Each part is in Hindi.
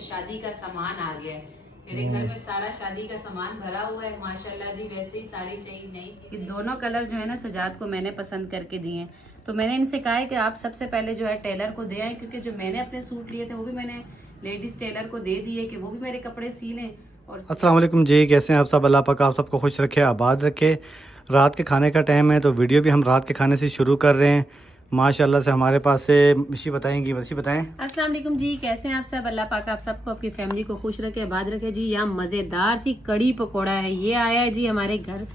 शादी का सामान आ गया है। मेरे घर में सारा शादी का सामान भरा हुआ है माशाल्लाह जी। वैसे ही सारी चाहिए नई चीज। ये दोनों कलर जो है ना सजाद को मैंने पसंद करके दिए हैं, तो मैंने इनसे कहा है कि आप सबसे पहले जो है टेलर को दे आए, क्योंकि जो मैंने अपने सूट लिए थे वो भी मैंने लेडीज टेलर को दे दिए कि वो भी मेरे कपड़े सी लें। और अस्सलाम वालेकुम जी, कैसे हैं आप सब? अल्लाह पाक आप सबको खुश रखे, आबाद रखे। रात के खाने का टाइम है तो वीडियो भी हम रात के खाने से शुरू कर रहे हैं। माशाल्लाह से हमारे पास से मिशी बताएंगी। मिशी बताएं। अस्सलाम वालेकुम जी, कैसे हैं आप सब? अल्लाह पाक आप सबको आपकी फैमिली को खुश रखे, आबाद रखे जी। यहाँ मज़ेदार सी कड़ी पकौड़ा है, ये आया है जी हमारे घर।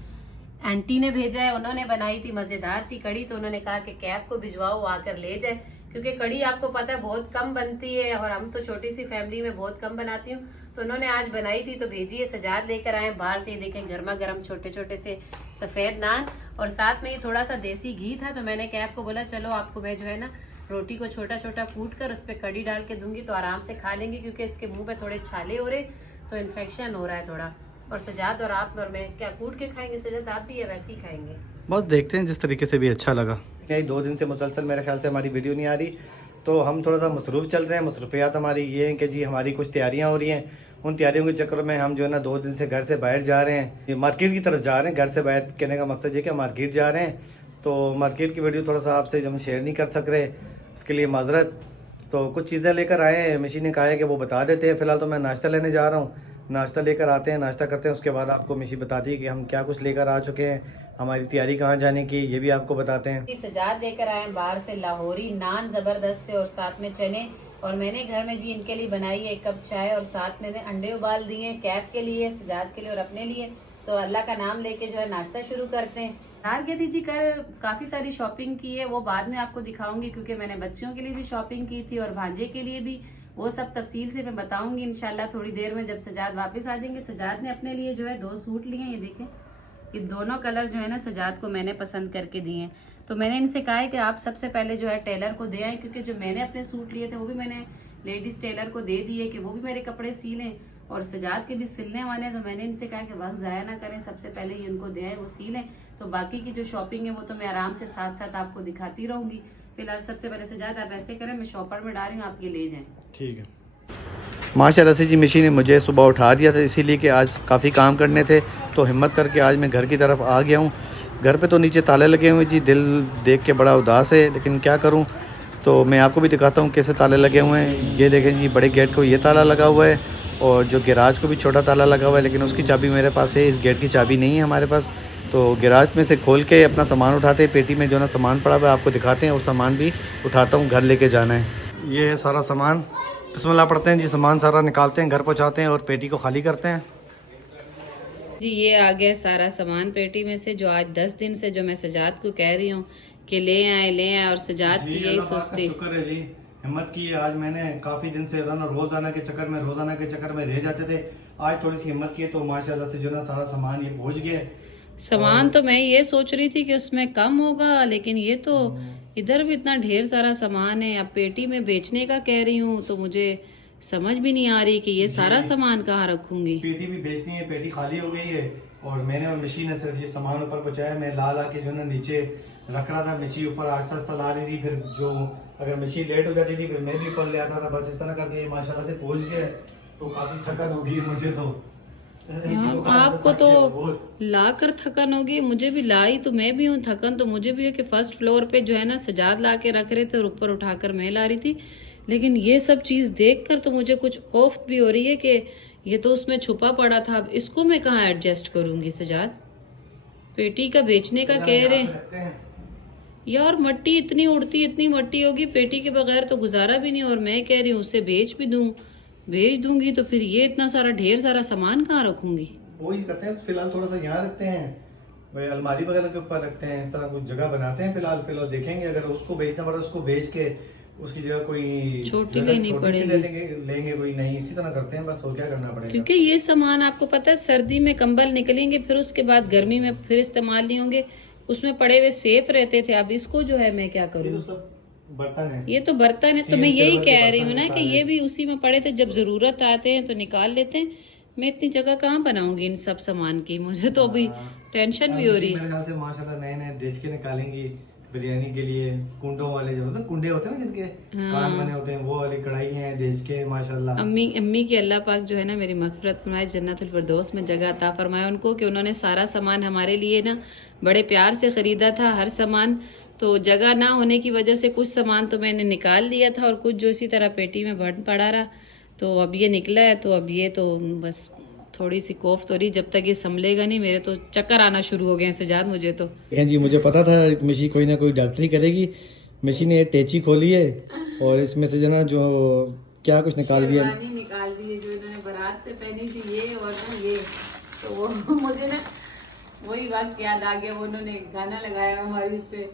आंटी ने भेजा है, उन्होंने बनाई थी मज़ेदार सी कड़ी, तो उन्होंने कहा कि कैफ को भिजवाओ, आकर ले जाए, क्योंकि कड़ी आपको पता है बहुत कम बनती है और हम तो छोटी सी फैमिली में बहुत कम बनाती हूँ। तो उन्होंने आज बनाई थी तो भेजी है। सजाद लेकर आए बाहर से, देखें गर्मा गर्म छोटे छोटे से सफ़ेद नान और साथ में ये थोड़ा सा देसी घी था। तो मैंने कैफ को बोला चलो आपको मैं जो है ना रोटी को छोटा छोटा कूट कर उस पर कड़ी डाल के दूंगी तो आराम से खा लेंगे, क्योंकि इसके मुंह पे थोड़े छाले हो रहे तो इन्फेक्शन हो रहा है थोड़ा। और सजाद और आप और मैं क्या कूट के खाएंगे? सजाद आप भी है वैसे ही खाएंगे? बस देखते हैं जिस तरीके से भी अच्छा लगा। यही 2 दिन से मुसलसल मेरे ख्याल से हमारी वीडियो नहीं आ रही, तो हम थोड़ा सा मसरूफ़ चल रहे हैं। मसरूफियात हमारी ये हैं कि जी हमारी कुछ तैयारियां हो रही हैं। उन तैयारियों के चक्कर में हम जो है ना 2 दिन से घर से बाहर जा रहे हैं, ये मार्केट की तरफ जा रहे हैं। घर से बाहर कहने का मकसद ये कि मार्केट जा रहे हैं, तो मार्केट की वीडियो थोड़ा सा आपसे जो हम शेयर नहीं कर सक रहे, इसके लिए माजरत। तो कुछ चीज़ें लेकर आए हैं, मशीन ने कहा है कि वो बता देते हैं। फ़िलहाल तो मैं नाश्ता लेने जा रहा हूँ, नाश्ता लेकर आते हैं, नाश्ता करते हैं, उसके बाद आपको मिशी बताती है कि हम क्या कुछ लेकर आ चुके हैं, हमारी तैयारी कहाँ जाने की, ये भी आपको बताते हैं। सजाद लेकर आए बाहर से लाहौरी नान जबरदस्त से और साथ में चने, और मैंने घर में जी इनके लिए बनाई है 1 कप चाय और साथ में अंडे उबाल दिए कैफ के लिए, सजाद के लिए और अपने लिए। तो अल्लाह का नाम लेके जो है नाश्ता शुरू करते हैं। बाहर गई थी जी, कल काफी सारी शॉपिंग की है, वो बाद में आपको दिखाऊंगी, क्योंकि मैंने बच्चियों के लिए भी शॉपिंग की थी और भांजे के लिए भी। वो सब तफसील से मैं बताऊंगी इंशाल्लाह थोड़ी देर में, जब सजाद वापस आ जाएंगे। सजाद ने अपने लिए जो है 2 सूट लिए हैं, ये देखें। ये दोनों कलर जो है ना सजाद को मैंने पसंद करके दिए हैं, तो मैंने इनसे कहा है कि आप सबसे पहले जो है टेलर को दे आए, क्योंकि जो मैंने अपने सूट लिए थे वो भी मैंने लेडीज टेलर को दे दिए कि वो भी मेरे कपड़े सी लें और सजाद के भी सिलने वाले हैं। तो मैंने इनसे कहा कि वक्त ज़ाया ना करें, सबसे पहले ही उनको दे आए, वो सी लें। तो बाकी की जो शॉपिंग है वो तो मैं आराम से साथ साथ आपको दिखाती रहूंगी। फिलहाल सबसे पहले सजाद आप ऐसे करें, मैं शॉपर में डाल रही हूँ, आप ये ले जाएं। ठीक है। माशाल्लाह से जी मिशी ने मुझे सुबह उठा दिया था, इसीलिए कि आज काफ़ी काम करने थे, तो हिम्मत करके आज मैं घर की तरफ आ गया हूँ। घर पे तो नीचे ताले लगे हुए जी, दिल देख के बड़ा उदास है, लेकिन क्या करूँ। तो मैं आपको भी दिखाता हूँ कैसे ताले लगे हुए हैं। ये देखें जी, बड़े गेट को ये ताला लगा हुआ है और जो गैराज को भी छोटा ताला लगा हुआ है, लेकिन उसकी चाबी मेरे पास है, इस गेट की चाबी नहीं है हमारे पास। तो गैराज में से खोल के अपना सामान उठाते हैं, पेटी में जो ना सामान पड़ा हुआ है आपको दिखाते हैं, और सामान भी उठाता हूँ, घर लेके जाना है। ये है सारा सामान, बिस्मिल्लाह पढ़ते हैं जी, सामान सारा निकालते हैं, घर पहुँचाते हैं और पेटी को खाली करते हैं जी। ये आ गया सारा सामान पेटी में से, जो आज 10 दिन से जो मैं सजाद को कह रही हूँ कि ले आए, और सजाद की यही सोचती। शुक्र है जी, हिम्मत की है। आज मैंने काफ़ी दिन से रोज़ाना के चक्कर में रह जाते थे, आज थोड़ी सी हिम्मत की है, तो माशाल्लाह से जो ना सारा सामान ये पहुँच गया। सामान तो मैं ये सोच रही थी कि उसमें कम होगा, लेकिन ये तो इधर भी इतना ढेर सारा सामान है। अब पेटी में बेचने का कह रही हूँ तो मुझे समझ भी नहीं आ रही कि ये सारा सामान कहाँ रखूंगी। पेटी भी बेचनी है, पेटी खाली हो गई है और मैंने और मशीन ने सिर्फ ये सामान ऊपर पहुँचाया। मैं ला के जो ना नीचे रख रहा था, मिची ऊपर आस्ता आस्ता ला रही थी, फिर जो अगर मशीन लेट हो जाती थी फिर मैं भी ऊपर ले आता था। बस इस तरह करके ये माशाल्लाह से पहुँच गया, तो काफ़ी थकन होगी मुझे। तो आपको तो लाकर थकन होगी, मुझे भी लाई तो मैं भी हूँ थकन, तो मुझे भी है कि फर्स्ट फ्लोर पे जो है ना सजाद ला के रख रहे थे और ऊपर उठाकर मैं ला रही थी। लेकिन ये सब चीज देखकर तो मुझे कुछ खौफ भी हो रही है कि ये तो उसमें छुपा पड़ा था, अब इसको मैं कहाँ एडजस्ट करूंगी। सजाद पेटी का बेचने का कह रहे यार, मट्टी इतनी उड़ती, इतनी मट्टी होगी, पेटी के बगैर तो गुजारा भी नहीं। और मैं कह रही हूँ उससे बेच दूंगी तो फिर ये इतना सारा ढेर सारा सामान कहाँ रखूंगी। वही करते हैं, फिलहाल थोड़ा सा यहाँ रखते हैं, भाई अलमारी वगैरह के ऊपर रखते हैं, इस तरह कुछ जगह बनाते हैं। फिलहाल देखेंगे, अगर उसको बेचना पड़ा उसको बेच के उसकी जगह कोई छोटी लेनी पड़ेगी, लेंगे कोई नहीं, इसी तरह करते हैं बस, और क्या करना पड़ेगा। क्योंकि ये सामान आपको पता है सर्दी में कंबल निकलेंगे, फिर उसके बाद गर्मी में फिर इस्तेमाल नहीं होंगे, उसमें पड़े हुए सेफ रहते थे। अब इसको जो है मैं क्या करूँ, बर्तन है, ये तो बर्तन है, तो मैं यही कह रही हूँ ना कि ये भी उसी में पड़े थे, जब जरूरत आते हैं तो निकाल लेते हैं। मैं इतनी जगह कहाँ बनाऊंगी इन सब सामान की, मुझे तो अभी टेंशन भी हो रही है। मेरे ख्याल से माशाल्लाह नए नए देख के निकालेंगी, बिरयानी के लिए कुंडों वाले जो होते हैं, कुंडे होते हैं ना जिनके कान बने होते हैं, वो वाली कढ़ाई हैं देश के माशाल्लाह। अम्मी की अल्लाह पाक जो है ना मेरी मग़फ़िरत फरमाए, जन्नतुल फिरदौस में जगह अता फरमाए उनको, कि उन्होंने सारा सामान हमारे लिए ना बड़े प्यार से ख़रीदा था, हर सामान। तो जगह ना होने की वजह से कुछ सामान तो मैंने निकाल लिया था और कुछ जो इसी तरह पेटी में भर पड़ा रहा। तो अब ये निकला है, तो अब ये तो बस थोड़ी सी कोफ्त हो रही, जब तक ये संभलेगा नहीं मेरे तो चक्कर आना शुरू हो गए हैं सजाद मुझे तो। जी मुझे पता था मिशी कोई ना कोई डॉक्टरी करेगी। मिशी ने टेची खोली है और इसमें से जो ना जो क्या कुछ निकाल दिया, निकाल दी जो इन्होंने बारात पे पहनी थी ये और ना ये, तो वो मुझे ना वही वक्त याद आ गया, वो उन्होंने गाना लगाया हमारी उस पे,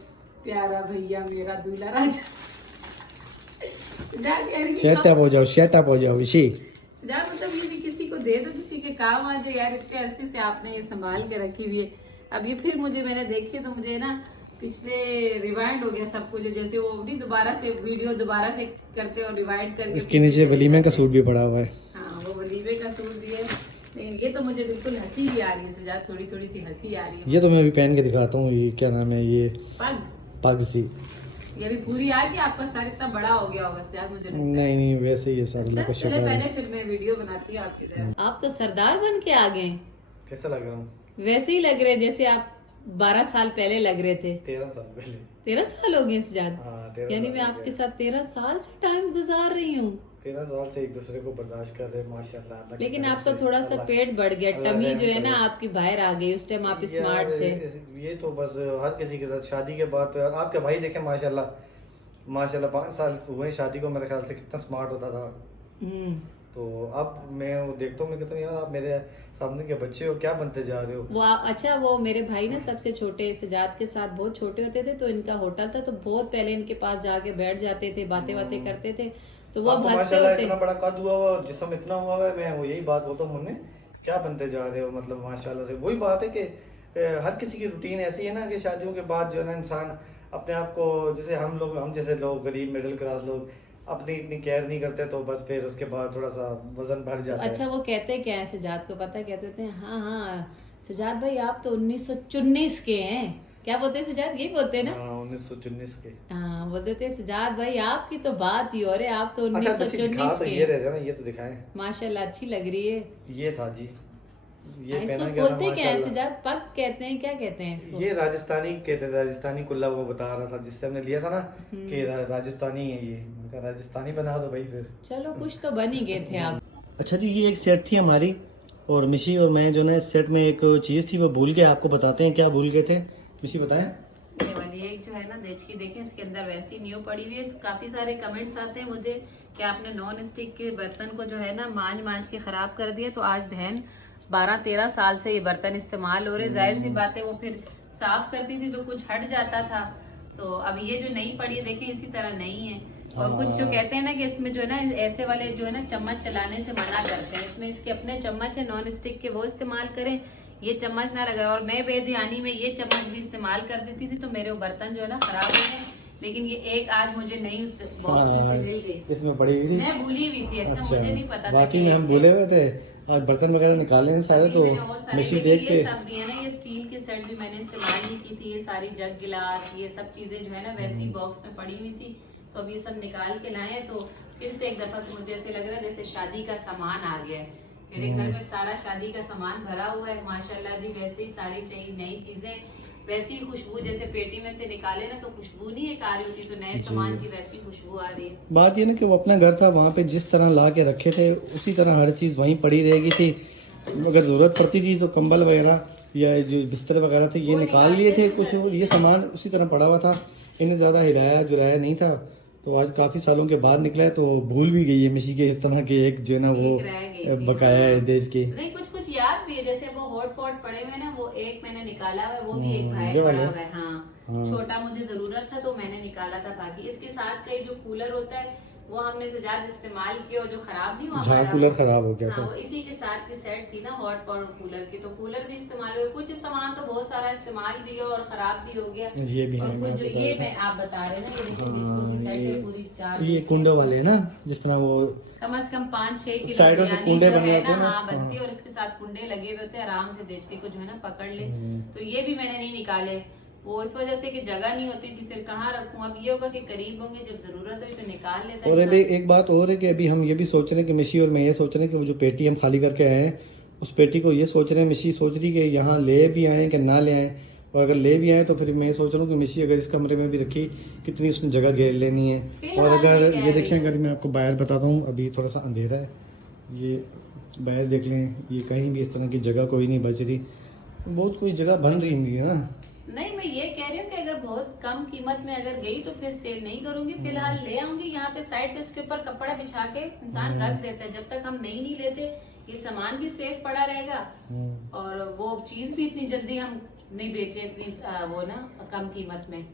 प्यारा भैया मेरा दूल्हा राजा। शट अप हो जाओ मिशी। सजाद मतलब ये भी किसी को दे दो, किसी के काम आ जाए यार, इतने अरसे से आपने ये संभाल के रखी हुई है। अब ये फिर मुझे मैंने देखी तो मुझे ना पिछले रिवाइंड हो गया सब कुछ, जैसे वो नहीं दोबारा से वीडियो दोबारा से करते और रिवाइंड करके। इसके नीचे वलीमे का सूट भी पड़ा हुआ है। हाँ वो वलीमे का सूट भी है, लेकिन ये तो मुझे बिल्कुल हंसी भी आ रही है सजाद, थोड़ी थोड़ी सी हंसी आ रही है। ये तो मैं अभी पहन के दिखाता हूँ, ये क्या नाम है, ये पग सी। ये भी पूरी आ गई, आपका सर इतना बड़ा हो गया होगा शायद मुझे लगता है। नहीं वैसे ही है सब। अच्छा, चले पहले फिर मैं वीडियो बनाती हूँ आपकी तरह। आप तो सरदार बन के आ गए। कैसा लग रहा हूँ? वैसे ही लग रहे जैसे आप 12 साल पहले लग रहे थे। 13 साल पहले। 13 साल हो गए सजाद? हाँ, यानी मैं आपके साथ 13 साल से टाइम गुजार रही हूँ। 13 साल से एक दूसरे को बर्दाश्त कर रहे हैं माशाल्लाह। लेकिन आपका थोड़ा सा पेट बढ़ गया, टमी जो है ना आपकी बाहर आ गई, उस टाइम आप स्मार्ट थे। ये तो बस हर किसी के साथ शादी के बाद, आपके भाई देखे माशाल्लाह 5 साल हुए शादी को, मेरे ख्याल से कितना स्मार्ट होता था। तो अब मैं वो देखता हूँ, मैं कहता हूँ यार आप मेरे सामने के बच्चे हो, क्या बनते जा रहे हो। अच्छा वो मेरे भाई ना सबसे छोटे सजाद के साथ बहुत छोटे होते थे, तो इनका होटल था, तो बहुत पहले इनके पास जाके बैठ जाते थे, बातें करते थे, तो वो हंसते होते। इतना बड़ा कद हुआ हुआ, जिस्म इतना हुआ हुआ है, मैं वो यही बात बोलता हूँ मुन्ने, क्या बनते जा रहे हो, मतलब माशाल्लाह से। वही बात है कि हर किसी की रूटीन ऐसी है ना कि शादियों के बाद जो है ना इंसान अपने आप को, जैसे हम जैसे लोग गरीब मिडिल क्लास लोग अपनी इतनी केयर नहीं करते, तो बस फिर उसके बाद थोड़ा सा वजन बढ़ जाता है। अच्छा वो कहते क्या है सजाद को पता, कहते थे हाँ सजाद भाई आप तो 1919 के हैं, क्या बोलते हैं सजाद, यही बोलते हैं ना? 1919 के। हाँ बोलते थे सजाद भाई आपकी तो बात ही हो रही, आप तो 1919 के। ये रहता है ना, ये तो दिखाएं माशाल्लाह अच्छी लग रही है। ये था जी, ये इसको बोलते क्या है सजाद, पग कहते हैं, क्या कहते हैं इसको? ये राजस्थानी कहते हैं, राजस्थानी कुल्ला वो बता रहा था जिससे हमने लिया था ना कि राजस्थानी है ये, उनका राजस्थानी बना दो भाई फिर। चलो कुछ तो बन ही गए थे आप। अच्छा जी, ये एक सेट थी हमारी, और मिशी और मैं जो ना इस सेट में एक चीज़ थी वो भूल गए, आपको बताते हैं क्या भूल गए थे। मिशी बताएं। ये वाली एक जो है ना देचकी देखें, इसके अंदर वैसी न्यू पड़ी हुई है। काफी सारे कमेंट्स आते हैं मुझे कि आपने नॉन स्टिक के बर्तन को जो है ना मांझ के खराब कर दिया। तो आज बहन 12-13 साल से ये बर्तन इस्तेमाल हो रहे, जाहिर सी बात है वो फिर साफ करती थी तो कुछ हट जाता था। तो अब ये जो नई पड़ी है देखें इसी तरह नहीं है। और कुछ जो कहते हैं ना कि इसमें जो है ना ऐसे वाले जो है ना चम्मच चलाने से मना करते हैं, इसमें इसके अपने चम्मच है नॉन स्टिक के, वो इस्तेमाल करें, ये चम्मच ना लगाए। और मैं बेध्यानी में ये चम्मच भी इस्तेमाल कर देती थी, तो मेरे वो बर्तन जो है ना खराब हो गए। लेकिन ये एक आज मुझे नई बॉक्स में से मिल गई, इसमें पड़ी हुई थी, मैं भूली हुई थी। अच्छा मुझे नहीं पता था, बाकी में हम भूले हुए थे। आज बर्तन वगैरह निकाले हैं सारे, तो मिशी देख के सब भी है ना, ये स्टील के सेट भी मैंने इस्तेमाल नहीं की थी, ये सारी जग गिलास ये सब चीजें जो है ना वैसी बॉक्स में पड़ी हुई थी, तो अब ये सब निकाल के लाए। तो फिर से एक दफा से मुझे ऐसे लग रहा है जैसे शादी का सामान आ गया है मेरे घर में, सारा शादी का सामान भरा हुआ है माशाल्लाह जी। वैसे ही सारी चाहिए नई चीजें, वैसी खुशबू, जैसे पेटी में से निकाले ना तो खुशबू नहीं एक आ रही होती, तो नए सामान की वैसी खुशबू आ रही है। बात ये ना कि वो अपना घर था, वहाँ पे जिस तरह ला के रखे थे उसी तरह हर चीज़ वहीं पड़ी रहेगी थी। अगर ज़रूरत पड़ती थी तो कंबल वगैरह या जो बिस्तर वगैरह थे ये निकाल लिए थे कुछ, और ये सामान उसी तरह पड़ा हुआ था, इन्हें ज़्यादा हिलाया जुलाया नहीं था। तो आज काफ़ी सालों के बाद निकला है, तो भूल भी गई है मिशी के इस तरह के एक जो है ना वो बकाया है देश के। नहीं कुछ याद भी है, जैसे वो हॉट पॉट पड़े हुए ना, वो एक मैंने निकाला हुआ है, वो भी एक भाई पड़ा हुआ है। हाँ छोटा मुझे जरूरत था तो मैंने निकाला था। बाकी इसके साथ का जो कूलर होता है वो हमने सजाद इस्तेमाल किया, और जो खराब नहीं हुआ कूलर खराब हो गया था, वो इसी के साथ की सेट थी ना हॉट पॉट कूलर की, तो कूलर भी इस्तेमाल हुआ। कुछ सामान तो बहुत सारा इस्तेमाल भी हो और खराब भी हो गया। ये भी और है, कुछ जो ये मैं आप बता रहे ना, ये देखिए सेट है पूरी 4, ये कुंडे वाले है ना, जिस तरह वो कम से कम 5-6 किलो साइडों से कुंडे बने होते हैं ना, बनती है, और इसके साथ कुंडे लगे हुए होते हैं, आराम से देचके को जो है ना पकड़ ले। तो ये भी मैंने नहीं निकाले। वो इस वजह से कि जगह नहीं होती थी, फिर कहाँ रखूं। अब ये होगा कि करीब होंगे, जब जरूरत हो तो निकाल लेता और है अभी इंसान। एक बात और है कि अभी हम ये भी सोच रहे हैं कि मिशी और मैं ये सोच रहे हैं कि वो जो पेटी हम खाली करके आए हैं उस पेटी को ये सोच रहे हैं, मिशी सोच रही कि यहाँ ले भी आएँ कि ना ले आएँ। और अगर ले भी आएँ तो फिर मैं सोच रहा हूँ कि मिशी अगर इस कमरे में भी रखी कितनी उसने जगह घेर लेनी है। और फिलहाल अगर मैं कह ये रही देखें, हूँ। अगर मैं आपको बाहर बताता हूँ, अभी थोड़ा सा अंधेरा है, ये बाहर देख लें, ये कहीं भी इस तरह की जगह कोई नहीं बच रही, बहुत कोई जगह बन रही नहीं है ना। नहीं, मैं ये कह रही हूँ कि अगर बहुत कम कीमत में अगर गई तो फिर सेल नहीं करूंगी, फिलहाल ले आऊंगी। यहाँ पे साइड पे उसके ऊपर कपड़ा बिछा के इंसान रख देता है, जब तक हम नहीं लेते ये सामान भी सेफ पड़ा रहेगा और वो चीज भी इतनी जल्दी हम नहीं बेचे इतनी वो ना कम कीमत में।